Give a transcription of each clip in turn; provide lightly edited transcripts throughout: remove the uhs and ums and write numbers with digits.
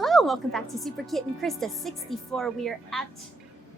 Hello, welcome back to Super Kit and Krysta 64. We are at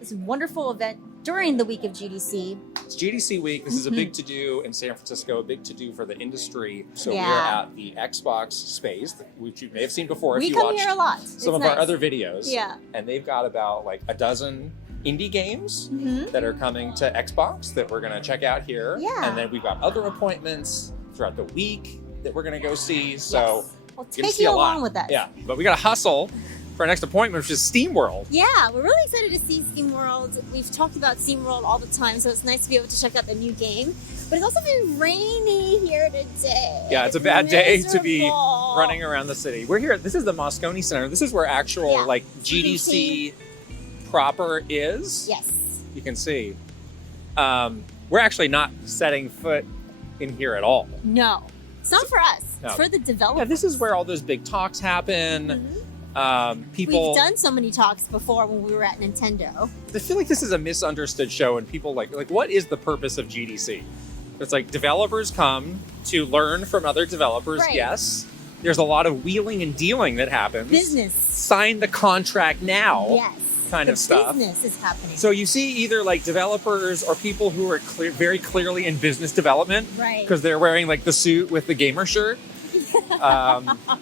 this wonderful event during the week of GDC. It's GDC week. This is a big to-do in San Francisco, a big to-do for the industry. So Yeah. we're at the Xbox space, which you may have seen before We if you come watched here a lot. some of our other videos. Yeah. And they've got about like a dozen indie games that are coming to Xbox that we're going to check out here. Yeah. And then we've got other appointments throughout the week that we're going to go see. So We'll you're gonna take see you a lot. along with us. Yeah, but we got to hustle for our next appointment, which is SteamWorld. Yeah, we're really excited to see SteamWorld. We've talked about SteamWorld all the time, so it's nice to be able to check out the new game. But it's also been rainy here today. Yeah, it's a bad day to be miserable. running around the city. We're here. This is the Moscone Center. This is where actual like GDC proper is. Yes. You can see. We're actually not setting foot in here at all. No. It's not for us. No. It's for the developers. Yeah, this is where all those big talks happen. People. We've done so many talks before when we were at Nintendo. I feel like this is a misunderstood show, and people like what is the purpose of GDC? It's like developers come to learn from other developers. Right. Yes. There's a lot of wheeling and dealing that happens. Business. Sign the contract now. Yes. Kind of stuff. Business is happening. So you see either like developers or people who are very clearly in business development, Right. Because they're wearing like the suit with the gamer shirt.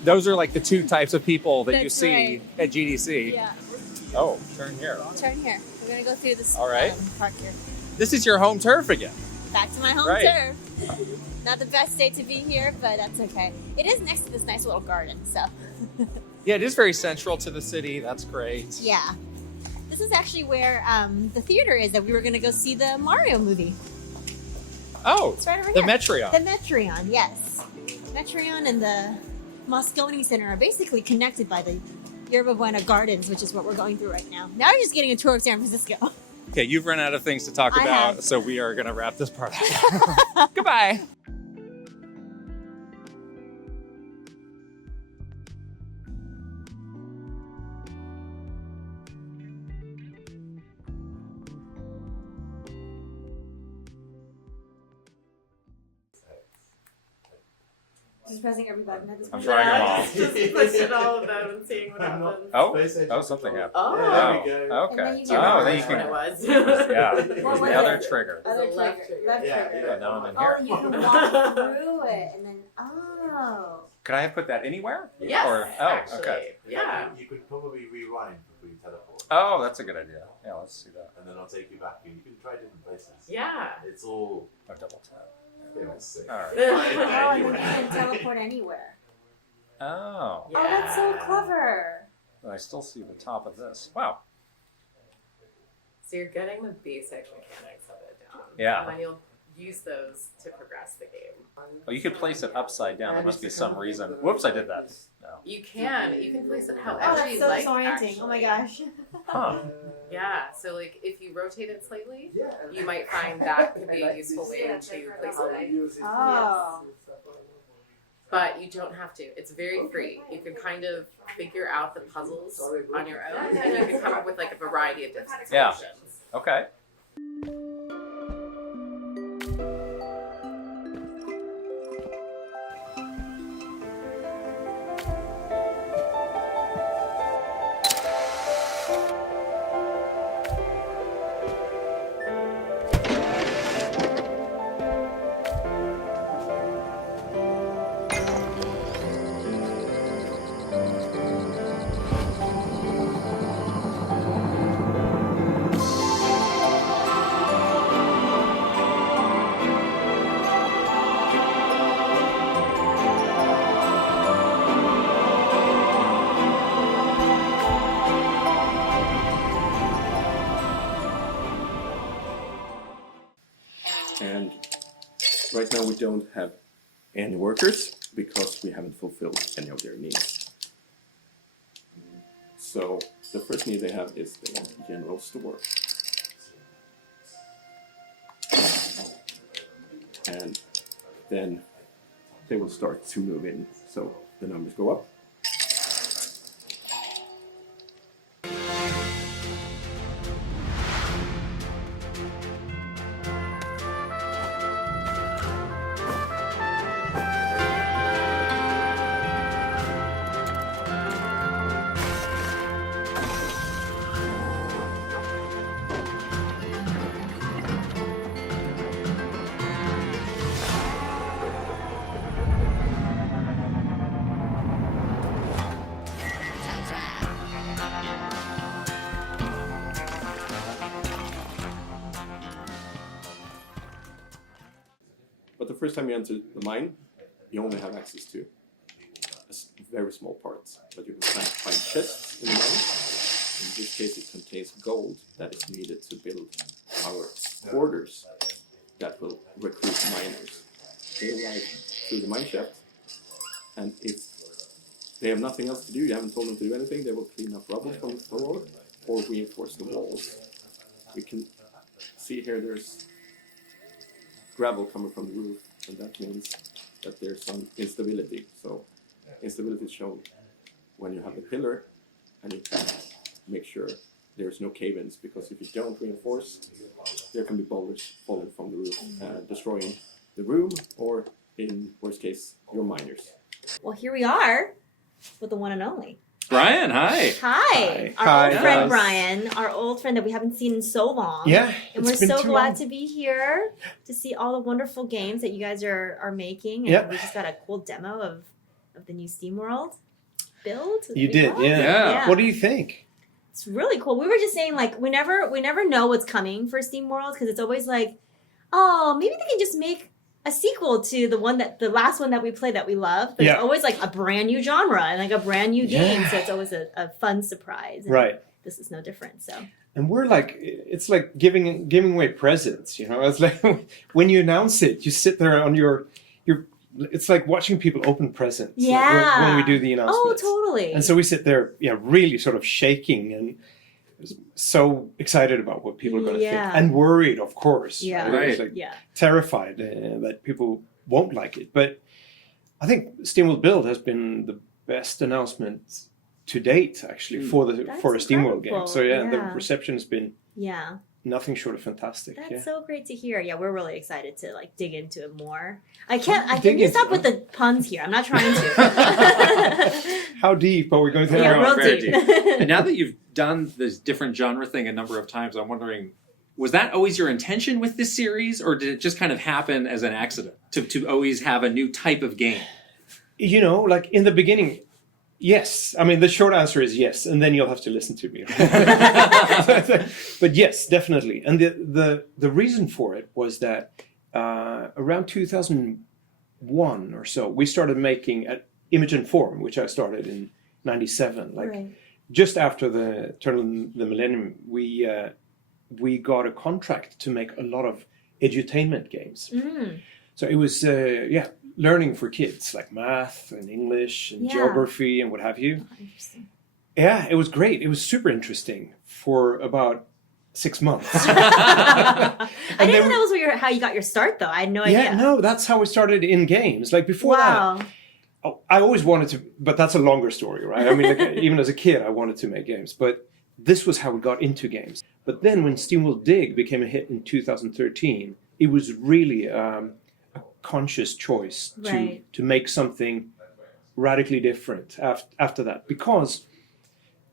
Those are like the two types of people that you That's see right. at GDC. Yeah. Oh, turn here. Turn here. We're gonna go through this All right. park here. This is your home turf again. Back to my home Right. turf. Not the best day to be here, but that's okay. It is next to this nice little garden, so Yeah, it is very central to the city. That's great. yeah. This is actually where the theater is that we were gonna go see the Mario movie. Oh, It's right over the here. Metreon. The Metreon, yes. Metreon and the Moscone Center are basically connected by the Yerba Buena Gardens, which is what we're going through right now. Now we're just getting a tour of San Francisco. Okay, you've run out of things to talk I about, have. so we are going to wrap this part up. Goodbye. Just pressing every button at this I'm point. trying them all. Just pushing all of them and seeing what happens. Oh, something happened. Oh. Oh, There we go. okay. And then you Oh, can- then you Which one it can. was. Yeah, What was the other it? trigger. Other Left trigger. trigger. Left Yeah, trigger. Yeah, now I'm in Oh, here. you can walk through it and then, oh. Could I have put that anywhere? Yes, Or, actually. okay. Yeah. You could probably rewind before you teleport. Oh, that's a good idea. Yeah, let's see that. And then I'll take you back and you can try different places. Yeah. It's all Oh, double tap. sick. All right. Oh, and then you can teleport anywhere. Oh, Oh, that's so clever. but I still see the top of this. Wow. So you're getting the basic mechanics of it down. Yeah. And then you'll use those to progress the game. Oh, you could place it upside down. There must be some reason. Whoops, I did that. No. You can place it Oh, however that's you so like. disorienting. Oh my gosh. Huh. Yeah, so like if you rotate it slightly, you might find that could be a useful way to place it. Oh. But you don't have to. It's very free. You can kind of figure out the puzzles on your own, and you can come up with like a variety of different Yeah. solutions. Okay. And right now we don't have any workers because we haven't fulfilled any of their needs. So the first need they have is they want a general store. And then they will start to move in, so the numbers go up. first time you enter the mine, you only have access to very small parts, but you can find chests in the mine. In this case, it contains gold that is needed to build our quarters that will recruit miners. They arrive through the mine shaft, and if they have nothing else to do, you haven't told them to do anything, they will clean up rubble from the floor or reinforce the walls. We can see here there's gravel coming from the roof, and that means that there's some instability. So instability is shown when you have the pillar, and you can make sure there's no cave-ins, because if you don't reinforce, there can be boulders falling from the roof, destroying the room, or in worst case, your miners. Well, here we are with the one and only. Brian, hi. Hi. Our Hi. old friend Yes. Brian, our old friend that we haven't seen in so long. Yeah, And it's we're been so too glad long. to be here to see all the wonderful games that you guys are making. And Yep. we just got a cool demo of the new SteamWorld build. You did, yeah. Yeah. What do you think? It's really cool. We were just saying, like, we never know what's coming for SteamWorld, because it's always like, oh, maybe they can just make a sequel to the last one that we played that we love. But Yeah. it's always like a brand new genre and like a brand new game. Yeah. So it's always a fun surprise. And Right. This is no different. So And we're like, it's like giving away presents, you know? It's like when you announce it, you sit there on your it's like watching people open presents. like, Yeah. when we do the oh, announcements. totally. And so we sit there, really sort of shaking and so excited about what people are going to Yeah. think. And worried, of course. Yeah. Right. It's like yeah. terrified that people won't like it. But I think SteamWorld Build has been the best announcement to date, actually, That's for a SteamWorld game. incredible. So the Yeah. reception has been Yeah. nothing short of fantastic. That's so great to hear. Yeah, we're really excited to like dig into it more. I Dig can you into stop it. with the puns here? I'm not trying to. How deep are we going to yeah, go? real very deep. And now that you've done this different genre thing a number of times, I'm wondering, was that always your intention with this series, or did it just kind of happen as an accident to always have a new type of game? You know, like in the beginning, yes. I mean, the short answer is yes, and then you'll have to listen to me. But yes, definitely. And the reason for it was that around 2001 or so, we started making Image and Form, which I started in '97. Like Right. just after the turn of the millennium, we got a contract to make a lot of edutainment games. Mm. So it was, learning for kids, like math and English and Yeah. geography and what have you. Interesting. Yeah, it was great. It was super interesting for about 6 months. I didn't then know that was how you got your start, though. I had no idea. Yeah, no, that's how we started in games. Like before that, Wow. I always wanted to, but that's a longer story, right? I mean, like, even as a kid, I wanted to make games. But this was how we got into games. But then when SteamWorld Dig became a hit in 2013, it was really a conscious choice Right. to make something radically different after that, because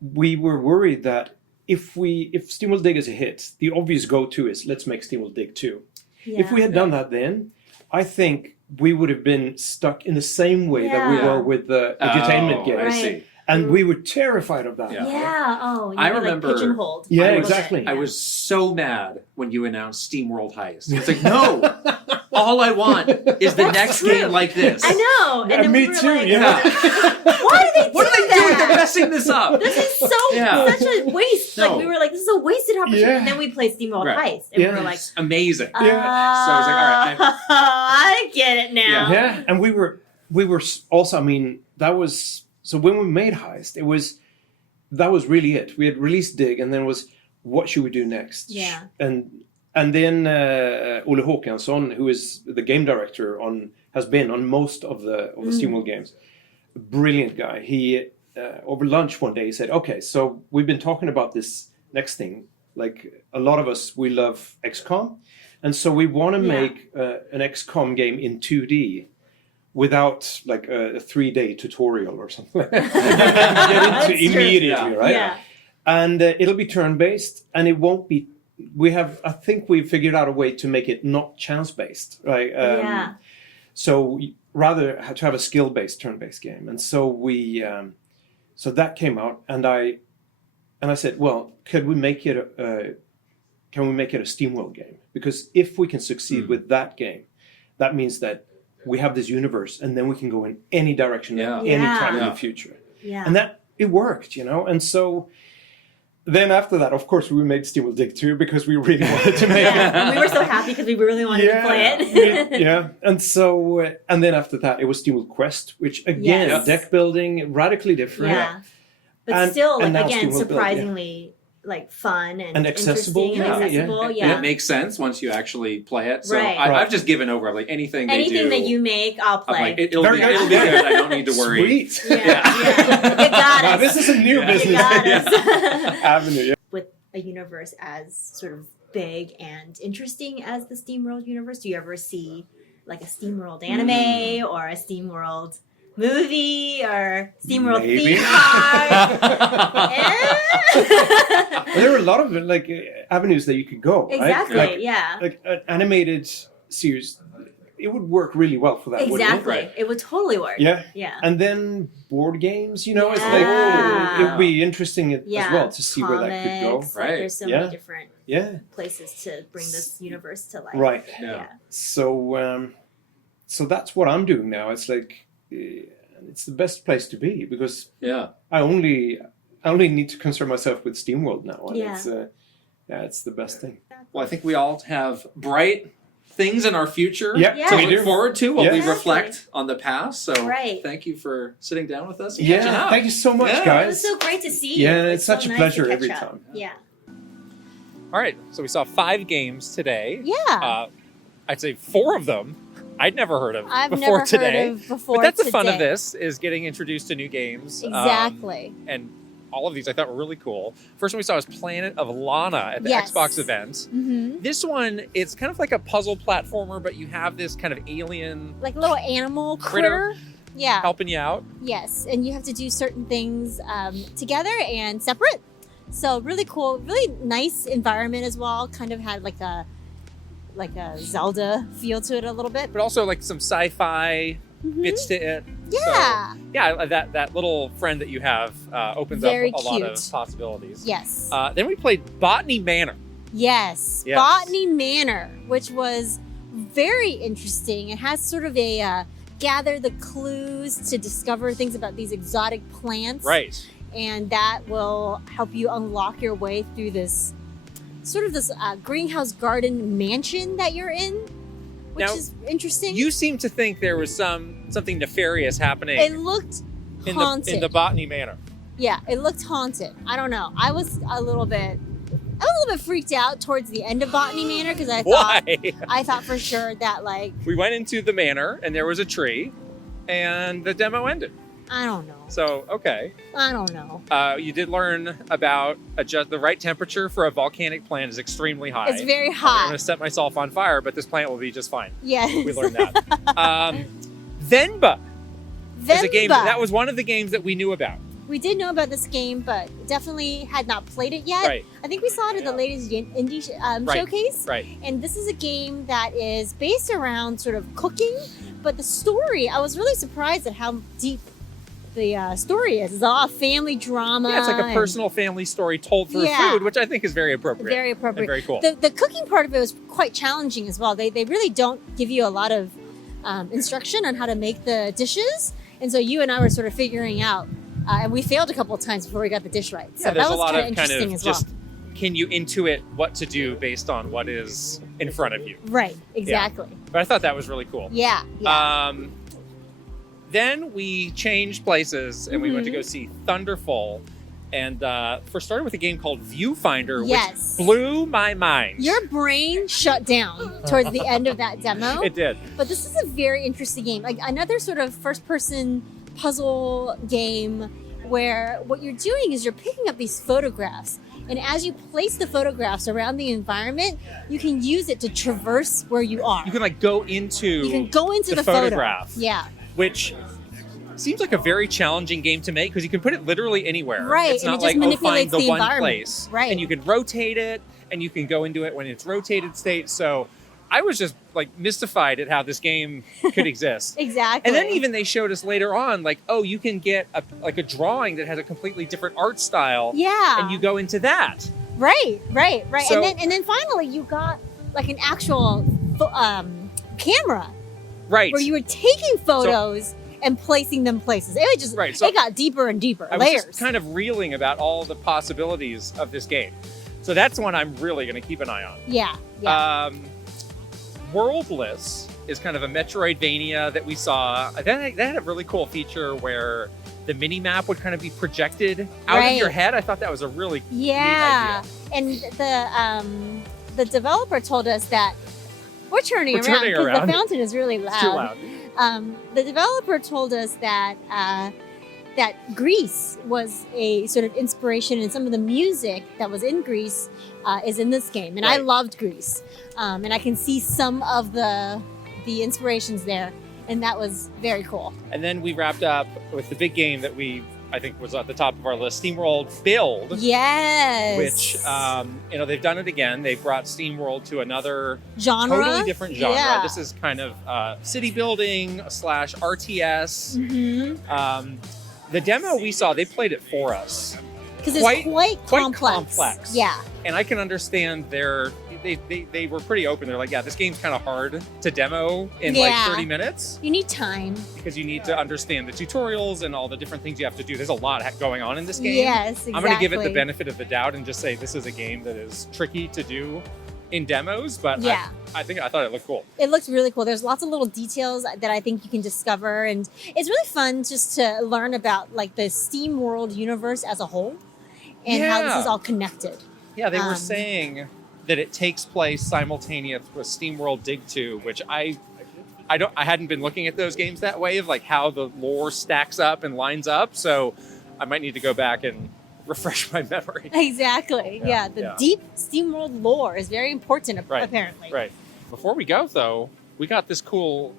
we were worried that if SteamWorld Dig is a hit, the obvious go-to is let's make SteamWorld Dig 2. Yeah. If we had done that then, I think we would have been stuck in the same way that we Yeah. were with the edutainment Oh, games. I Right. see. And we were terrified of that. Yeah. Yeah. Oh, you I were, remember- like pigeonholed. Yeah, I love it. exactly. I was so mad when you announced SteamWorld Heist. It's like, no, all I want is the That's next true. game like this. I know. And Yeah, then me we were too, like, you know? why do they What are they doing? They're that? messing this up. This is so Yeah. such a waste. Like No. we were like, this is a wasted opportunity. Yeah. And then we played SteamWorld Right. Heist, and Yeah. we were like, Amazing. Yeah. So I was like, all right, I get it now. Yeah, and we were also. I mean, that was so when we made Heist. That was really it. We had released Dig, and then was what should we do next? Yeah. And then Ole Håkansson, who is the game director has been on most of the SteamWorld games, brilliant guy. He over lunch one day he said, "Okay, so we've been talking about this next thing. Like a lot of us, we love XCOM, and so we want to Yeah. make an XCOM game in 2D." Without like a 3-day tutorial or something. Get into That's true. immediately, Yeah. right? Yeah. And it'll be turn-based, and it won't be. I think we've figured out a way to make it not chance-based, right? Yeah. So rather to have a skill-based turn-based game, and so so that came out, and I said, well, can we make it a SteamWorld game? Because if we can succeed with that game, that means that we have this universe, and then we can go in any direction, Yeah. any time in Yeah. the future. Yeah. And that it worked, and so then after that, of course, we made SteamWorld Dig 2 because we really wanted to make it. Yeah. And we were so happy because we really wanted to play it. Yeah, and so and then after that, it was SteamWorld Quest, which again, Yes. deck building, radically different. Yeah. But And- still, and like now again, SteamWorld Build, surprisingly like fun and accessible. interesting and accessible. And Yeah. it makes sense once you actually play it. So Right. I've just given over. Like anything they Anything do, that you make, I'll I'm play. like, it'll Very be good. good. I don't need to worry. Sweet. Yeah. You got Now, us. this is a new Yeah. You business got us. avenue. Yeah. With a universe as sort of big and interesting as the SteamWorld universe, do you ever see like a SteamWorld anime or a SteamWorld movie or SteamWorld Maybe. theme park? There are a lot of like avenues that you could go. Exactly. Right? Yeah. Like an animated series, it would work really well for that. Wouldn't it? Exactly. Right. It would totally work. Yeah. Yeah. And then board games, it's like Yeah. it would be interesting as Yeah. well to see where that could go. Comics, like, Right. there's so Yeah. many different Yeah. places to bring this universe to life. Right. Yeah. So so that's what I'm doing now. It's like it's the best place to be because Yeah. I only need to concern myself with SteamWorld now, and Yeah. it's the best thing. Well, I think we all have bright things in our future Yep, Yeah. to we look do. forward to while we Yeah. reflect on the past. So Right. thank you for sitting down with us and catching Yeah, up. thank you so much, Yeah. It guys. was so great to see you. Yeah, it's such so a nice pleasure to catch every up. time. Yeah. All right. So we saw 5 games today. Yeah. I'd say 4 of them I'd never heard of I've before never today. heard of before But that's the fun of today. this, is getting introduced to new games. Exactly. And all of these I thought were really cool. First one we saw was Planet of Lana at the Yes. Xbox event. hmm This one, it's kind of like a puzzle platformer, but you have this kind of alien Like a little animal Critter. critter. Yeah. helping you out. Yes. And you have to do certain things together and separate. So really cool, really nice environment as well. Kind of had like a Zelda feel to it a little bit. But also like some sci-fi Mhm. bits to it. Yeah. So, yeah, that little friend that you have opens Very up a lot of cute. possibilities. Yes. Then we played Botany Manor. Yes. Yes. Botany Manor, which was very interesting. It has sort of a gather the clues to discover things about these exotic plants. Right. And that will help you unlock your way through this sort of this greenhouse garden mansion that you're in, which Now, is interesting. You seem to think there was something nefarious happening It looked haunted. in the Botany Manor. Yeah, it looked haunted. I don't know. I was a little bit freaked out towards the end of Botany Manor because I thought for sure that like We went into the manor and there was a tree, and the demo ended. I don't know. So okay, I don't know. you did learn about the right temperature for a volcanic plant is extremely high. It's very I'm hot. going to set myself on fire, but this plant will be just fine. Yes. We learned that. Venba is a game Venba. that was one of the games that we knew about. We did know about this game, but definitely had not played it yet. Right. I think we saw it at the latest indie Right. showcase. Right. And this is a game that is based around sort of cooking, but the story, I was really surprised at how deep the story is. It's all family drama. Yeah, it's like a and personal family story told through Yeah. food, which I think is very appropriate. Very and appropriate. very cool. The cooking part of it was quite challenging as well. They really don't give you a lot of instruction on how to make the dishes. And so you and I were sort of figuring out, and we failed a couple of times before we got the dish right. So Yeah, there's that a was lot kind of of interesting as well. just can you intuit what to do based on what is in front of you. Right, exactly. But I thought that was really cool. Yeah. Then we changed places and we went to Mm-hmm. go see Thunderfall, and first started with a game called Viewfinder, Yes. which blew my mind. Your brain shut down towards the end of that demo. It did. But this is a very interesting game. Like another sort of first-person puzzle game where what you're doing is you're picking up these photographs. And as you place the photographs around the environment, you can use it to traverse where you are. You can like go into You can go into the photograph, photo. Yeah. which seems like a very challenging game to make because you can put it literally anywhere. Right, It's and not it just like, find manipulates the the one environment. place. Right. And you can rotate it and you can go into it when it's rotated state. So I was just like mystified at how this game could exist. Exactly. And then even they showed us later on, like, oh, you can get a drawing that has a completely different art style. Yeah. And you go into that. Right. So- and then finally you got like an actual camera Right. where you were taking photos and placing them places. It was just, Right, so it got deeper and deeper, I was layers. just kind of reeling about all the possibilities of this game. So that's one I'm really going to keep an eye on. Yeah. Worldless is kind of a Metroidvania that we saw. That had a really cool feature where the mini map would kind of be projected out of your head. I thought that was a really neat idea. And the developer told us that we're turning around because the fountain is really loud. It's too loud. The developer told us that that Greece was a sort of inspiration, and some of the music that was in Greece is in this game. And I loved Greece, and I can see some of the inspirations there, and that was very cool. And then we wrapped up with the big game that I think was at the top of our list, SteamWorld Build. Yes. Which, they've done it again. They've brought SteamWorld to another genre. totally different genre. Yeah. This is kind of city building / RTS. Mm-hmm. The demo we saw, they played it for us. Because it's quite complex. Yeah. And I can understand they were pretty open. They're like, yeah, this game's kind of hard to demo in like 30 minutes. You need time. Because you need to understand the tutorials and all the different things you have to do. There's a lot going on in this game. Yes, exactly. I'm going to give it the benefit of the doubt and just say this is a game that is tricky to do in demos, but I thought it looked cool. It looks really cool. There's lots of little details that I think you can discover, and it's really fun just to learn about like the SteamWorld universe as a whole and how this is all connected. Yeah, they were saying that it takes place simultaneous with SteamWorld Dig 2, which I hadn't been looking at those games that way of like how the lore stacks up and lines up. So I might need to go back and refresh my memory. Exactly. Yeah. The deep SteamWorld lore is very important, apparently. Right. Before we go, though, we got this cool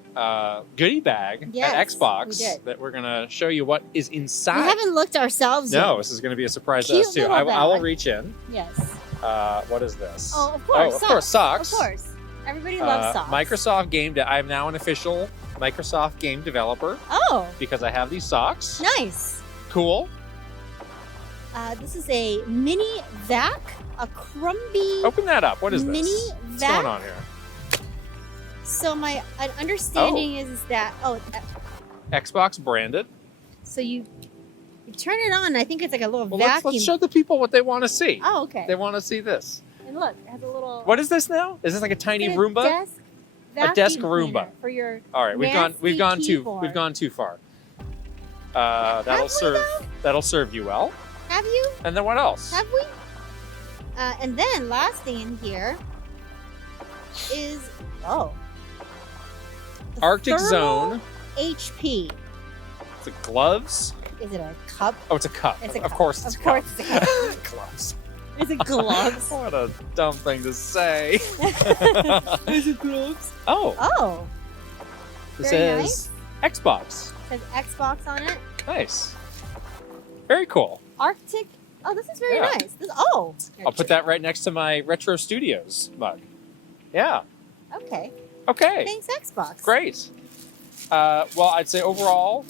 goodie bag at Xbox that we're going to show you what is inside. We haven't looked ourselves yet. No, this is going to be a surprise to us, too. I will reach in. Yes. What is this? Oh, of course. Of course, socks. Of course. Everybody loves socks. Microsoft Game I'm now an official Microsoft game developer. Oh. Because I have these socks. Nice. Cool. This is a mini vac, a Crumby. Open that up. What is this? Mini What's vac. going on here? So my understanding is that Xbox branded. So you turn it on. I think it's like a little Well, vacuum. let's show the people what they want to see. Oh, okay. They want to see this. And look, it has a little. What is this now? Is this like a tiny Roomba? A desk Roomba for your. All right, we've gone too far. That'll serve you well. Have you? And then what else? Have we? And then last thing in here is Arctic Zone HP. Is it gloves? Is it a cup? Oh, it's a cup. It's a of cup. course it's a cup. Of course it's a cup. Gloves. Is it gloves? What a dumb thing to say. Is it gloves? Oh. Oh. This Very is Xbox. It says Xbox on it. Nice. Very cool. Arctic. Oh, this is very nice. I'll put that right next to my Retro Studios mug. Yeah. Okay. Okay. Thanks, Xbox. Great. Well, I'd say overall,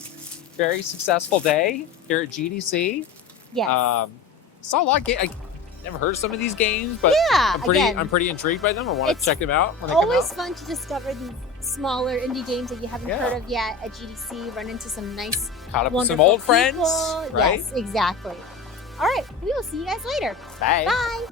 very successful day here at GDC. Yes. Saw a lot of games. I never heard of some of these games, but I'm pretty intrigued by them. I want to check them out when they come out. Always fun to discover these smaller indie games that you haven't heard of yet at GDC. Run into some nice, caught up with some wonderful old friends, people. right? Yes, exactly. All right, we will see you guys later. Bye. Bye.